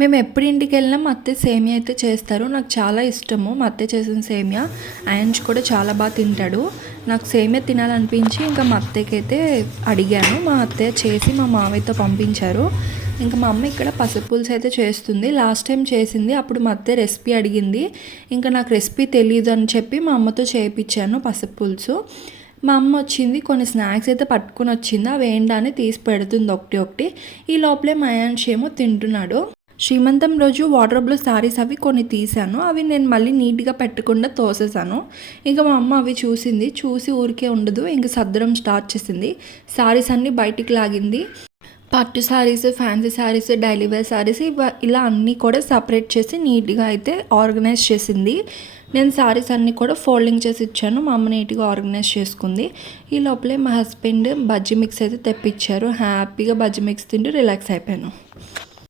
మేము ఎప్పుడు ఇంటికి వెళ్ళినా మా అత్తయ్య సేమియా అయితే చేస్తారు. నాకు చాలా ఇష్టము మా అత్తయ్య చేసిన సేమియా. ఆయంష్ కూడా చాలా బాగా తింటాడు. నాకు సేమియా తినాలనిపించి ఇంకా మా అత్తయ్యకి అయితే అడిగాను. మా అత్తయ్య చేసి మా మామయ్యతో పంపించారు. ఇంకా మా అమ్మ ఇక్కడ పసుపులుసు అయితే చేస్తుంది. లాస్ట్ టైం చేసింది, అప్పుడు మా అత్తయ్య రెసిపీ అడిగింది. ఇంకా నాకు రెసిపీ తెలియదు అని చెప్పి మా అమ్మతో చేయించాను పసుపులుసు. మా అమ్మ వచ్చింది, కొన్ని స్నాక్స్ అయితే పట్టుకొని వచ్చింది. అవి ఏంటని తీసి పెడుతుంది ఒకటి ఒకటి. ఈ లోపలే మా ఆయంష్ ఏమో తింటున్నాడు. శ్రీమంతం రోజు వార్డ్రోబ్లో శారీస్ అవి కొన్ని తీసాను. అవి నేను మళ్ళీ నీట్గా పెట్టకుండా తోసేసాను. ఇంకా మా అమ్మ అవి చూసింది, చూసి ఊరికే ఉండదు, ఇంకా సర్దడం స్టార్ట్ చేసింది. శారీస్ అన్నీ బయటికి లాగింది. పట్టు saris, fancy saris, daily wear saris ఇలా అన్నీ కూడా సపరేట్ చేసి నీట్గా అయితే ఆర్గనైజ్ చేసింది. నేను శారీస్ అన్నీ కూడా ఫోల్డింగ్ చేసి ఇచ్చాను. మా అమ్మ నీట్గా ఆర్గనైజ్ చేసుకుంది. ఈ లోపలే మా హస్బెండ్ బజ్జీ మిక్స్ అయితే తెప్పించారు. హ్యాపీగా బజ్జీ మిక్స్ తింటూ రిలాక్స్ అయిపోయాను.